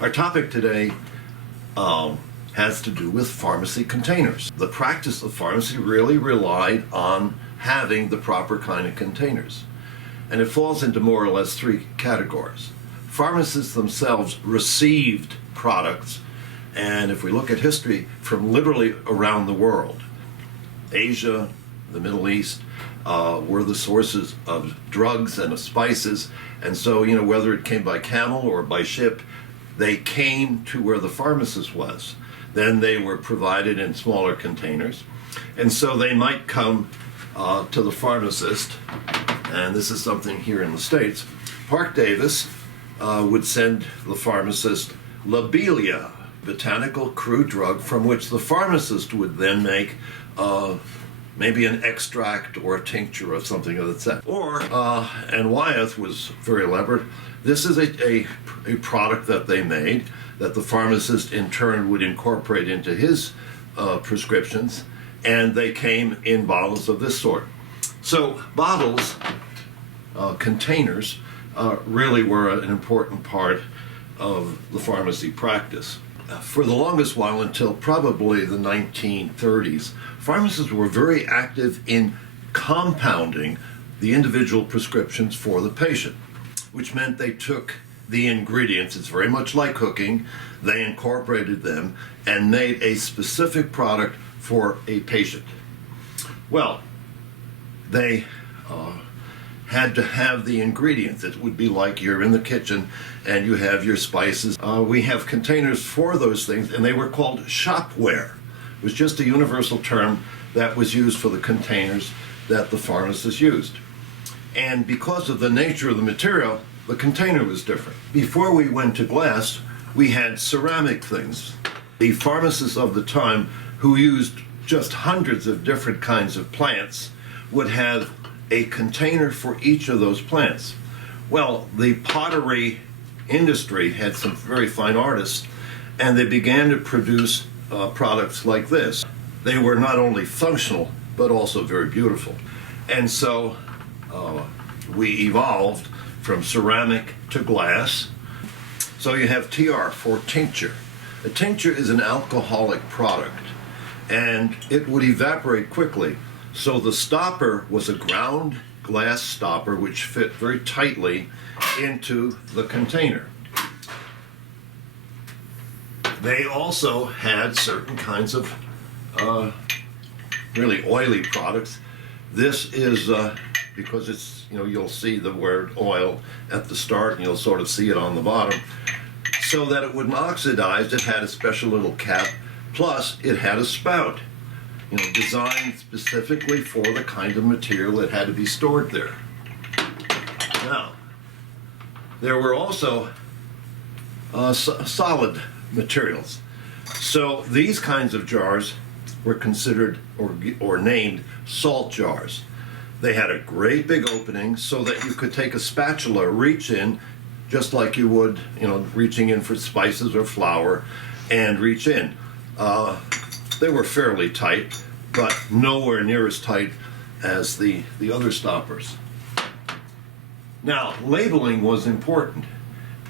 Our topic today has to do with pharmacy containers. The practice of pharmacy really relied on having the proper kind of containers. And it falls into more or less three categories. Pharmacists themselves received products, and if we look at history, from literally around the world. Asia, the Middle East, were the sources of drugs and of spices, and so, whether it came by camel or by ship, they came to where the pharmacist was. Then they were provided in smaller containers, and so they might come to the pharmacist, and this is something here in the States. Park Davis would send the pharmacist lobelia, botanical crude drug from which the pharmacist would then make maybe an extract or a tincture of something of that set. Or, and Wyeth was very elaborate, this is a product that they made that the pharmacist in turn would incorporate into his prescriptions, and they came in bottles of this sort. So bottles, containers, really were an important part of the pharmacy practice. For the longest while, until probably the 1930s, pharmacists were very active in compounding the individual prescriptions for the patient, which meant they took the ingredients, it's very much like cooking, they incorporated them and made a specific product for a patient. Well, they had to have the ingredients. It would be like you're in the kitchen and you have your spices. We have containers for those things, and they were called shopware. It was just a universal term that was used for the containers that the pharmacist used. And because of the nature of the material, the container was different. Before we went to glass, we had ceramic things. The pharmacists of the time, who used just hundreds of different kinds of plants, would have a container for each of those plants. Well, the pottery industry had some very fine artists, and they began to produce products like this. They were not only functional, but also very beautiful. And so we evolved from ceramic to glass. So you have TR for tincture. A tincture is an alcoholic product, and it would evaporate quickly. So the stopper was a ground glass stopper which fit very tightly into the container. They also had certain kinds of really oily products. This is because it's, you'll see the word oil at the start and you'll sort of see it on the bottom. So that it wouldn't oxidize, it had a special little cap, plus it had a spout, designed specifically for the kind of material that had to be stored there. Now, there were also solid materials. So these kinds of jars were considered or named salt jars. They had a great big opening so that you could take a spatula, reach in, just like you would, reaching in for spices or flour, and reach in. They were fairly tight, but nowhere near as tight as the other stoppers. Now, labeling was important,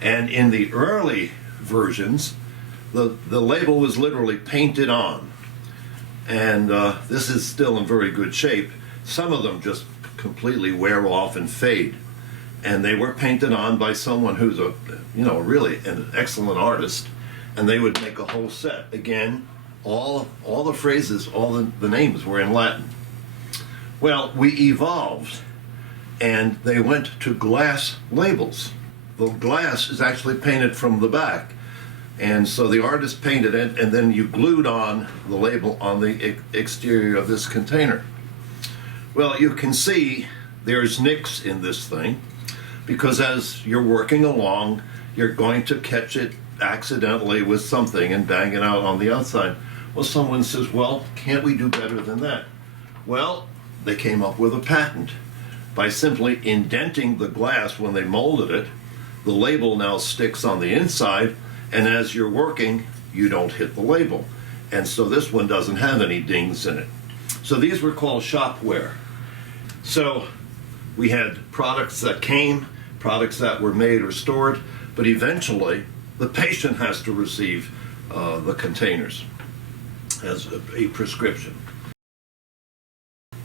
and in the early versions, the label was literally painted on. And this is still in very good shape. Some of them just completely wear off and fade. And they were painted on by someone who's really an excellent artist, and they would make a whole set. Again, all the phrases, all the names were in Latin. Well, we evolved, and they went to glass labels. The glass is actually painted from the back, and so the artist painted it, and then you glued on the label on the exterior of this container. Well, you can see there's nicks in this thing, because as you're working along, you're going to catch it accidentally with something and bang it out on the outside. Well, someone says, well, can't we do better than that? Well, they came up with a patent. By simply indenting the glass when they molded it, the label now sticks on the inside, and as you're working, you don't hit the label. And so this one doesn't have any dings in it. So these were called shopware. So we had products that came, products that were made or stored, but eventually The patient has to receive the containers as a prescription.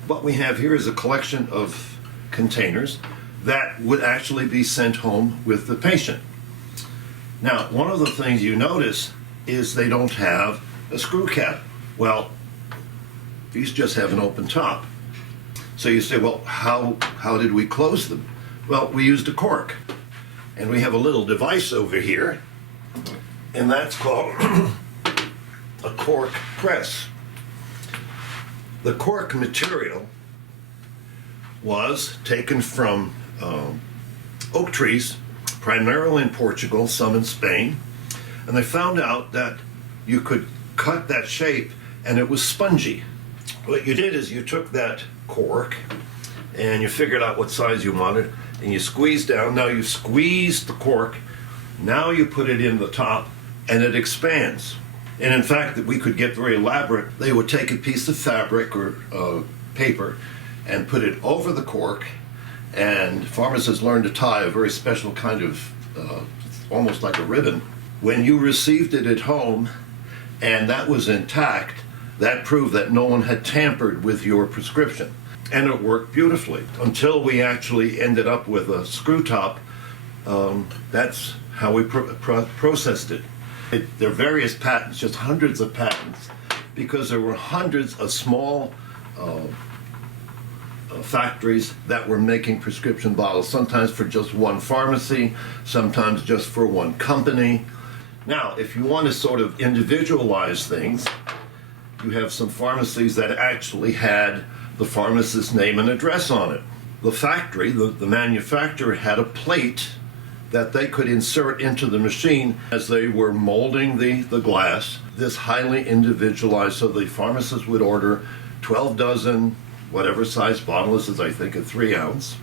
What we have here is a collection of containers that would actually be sent home with the patient. Now, one of the things you notice is they don't have a screw cap. Well, these just have an open top. So you say, well, how did we close them? Well, we used a cork. And we have a little device over here, and that's called a cork press. The cork material was taken from oak trees, primarily in Portugal, some in Spain, and they found out that you could cut that shape and it was spongy. What you did is you took that cork and you figured out what size you wanted and you squeezed down. Now you squeeze the cork, now you put it in the top and it expands. And in fact, we could get very elaborate. They would take a piece of fabric or paper and put it over the cork, and pharmacists learned to tie a very special kind of, almost like a ribbon. When you received it at home and that was intact, that proved that no one had tampered with your prescription. And it worked beautifully until we actually ended up with a screw top. That's how we processed it. There are various patents, just hundreds of patents, because there were hundreds of small factories that were making prescription bottles, sometimes for just one pharmacy, sometimes just for one company. Now, if you want to sort of individualize things, you have some pharmacies that actually had the pharmacist's name and address on it. The factory, the manufacturer, had a plate that they could insert into the machine as they were molding the glass. This highly individualized, so the pharmacist would order 12 dozen, whatever size bottle this is, I think a 3 ounce,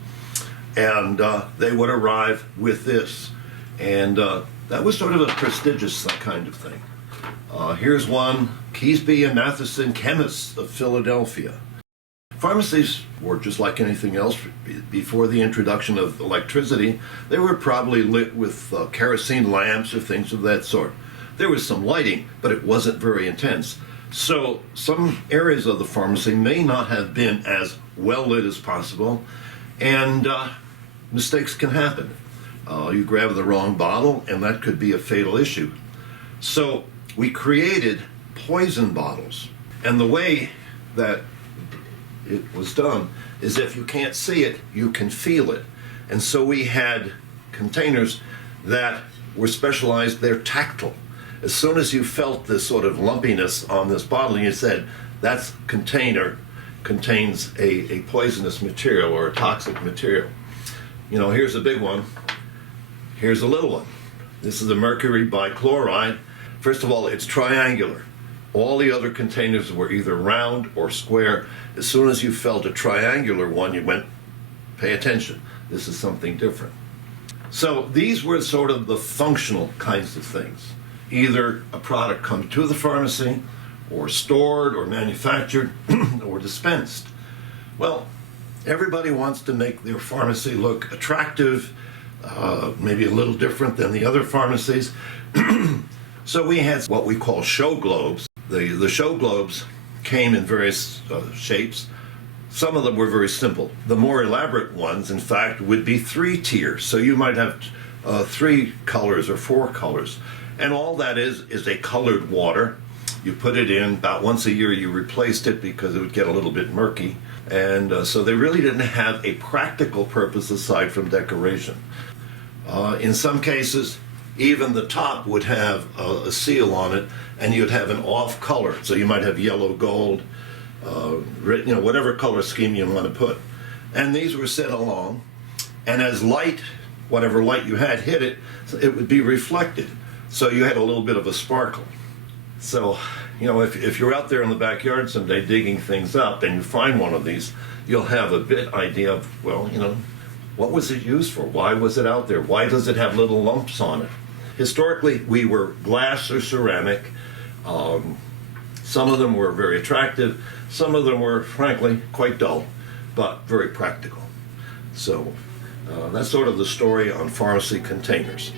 and they would arrive with this. And that was sort of a prestigious kind of thing. Here's one, Keesby and Matheson Chemists of Philadelphia. Pharmacies were just like anything else. Before the introduction of electricity, they were probably lit with kerosene lamps or things of that sort. There was some lighting, but it wasn't very intense. So some areas of the pharmacy may not have been as well lit as possible, and mistakes can happen. You grab the wrong bottle, and that could be a fatal issue. So we created poison bottles, and the way that it was done is if you can't see it, you can feel it. And so we had containers that were specialized, they're tactile. As soon as you felt this sort of lumpiness on this bottle, you said, that container contains a poisonous material or a toxic material. You know, here's a big one. Here's a little one. This is a mercury bichloride. First of all, it's triangular. All the other containers were either round or square. As soon as you felt a triangular one, you went, pay attention, this is something different. So these were sort of the functional kinds of things. Either a product come to the pharmacy, or stored, or manufactured, or dispensed. Well, everybody wants to make their pharmacy look attractive, maybe a little different than the other pharmacies. So we had what we call show globes. The show globes came in various shapes. Some of them were very simple. The more elaborate ones, in fact, would be 3 tiers. So you might have 3 colors or 4 colors. And all that is a colored water. You put it in, about once a year you replaced it because it would get a little bit murky. And so they really didn't have a practical purpose aside from decoration. In some cases, even the top would have a seal on it, and you'd have an off color. So you might have yellow, gold, whatever color scheme you want to put. And these were set along, and as light, whatever light you had hit it, it would be reflected. So you had a little bit of a sparkle. So, if you're out there in the backyard someday digging things up and you find one of these, you'll have a bit idea of, what was it used for? Why was it out there? Why does it have little lumps on it? Historically, we were glass or ceramic. Some of them were very attractive. Some of them were, frankly, quite dull, but very practical. So that's sort of the story on pharmacy containers.